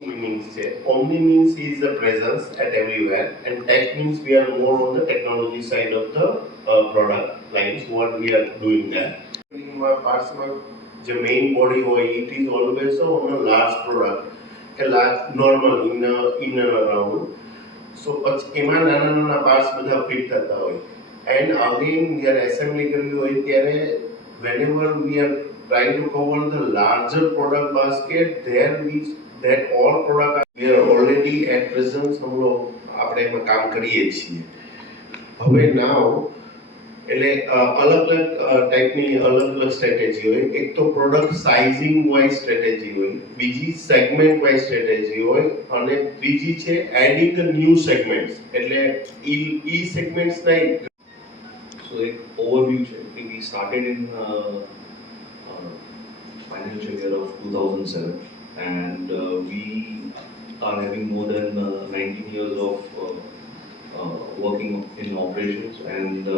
means omni means is the presence at everywhere, and tech means we are more on the technology side of the product lines. What we are doing there. In my personal, the main body or it is always on a large product, a large normal in and around. So એમાં નાના નાના પાર્ટ્સ બધા ફિટ થતા હોય, and again જ્યારે એસેમ્બલી કરવી હોય ત્યારે whenever we are trying to cover the larger product basket, there we that all product we are already at present हम लोग આપણે એમાં કામ કરીએ છીએ. હવે now એટલે અલગ અલગ ટાઈપની અલગ અલગ સ્ટ્રેટેજી હોય. એક તો પ્રોડક્ટ સાઇઝિંગ વાઇઝ સ્ટ્રેટેજી હોય, બીજી સેગમેન્ટ વાઇઝ સ્ટ્રેટેજી હોય, અને ત્રીજી છે એડિંગ ન્યૂ સેગમેન્ટ્સ. એટલે ઈ સેગમેન્ટ્સ નહીં. So એક overview છે કે we started in financial year of 2007, and we are having more than 19 years of working in operations, and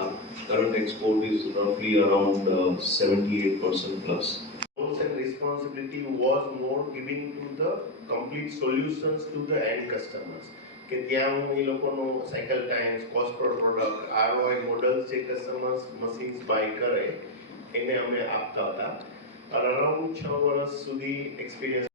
our current export is roughly around 78% plus. Roles and responsibility was more giving to the complete solutions to the end customers. કે ત્યાં હું એ લોકોનો cycle times, cost પર product, ROI models જે customers machines by કરે એને અમે આપતા હતા. અરાઉન્ડ 6 વર્ષ સુધી એક્સપિરિયન્સ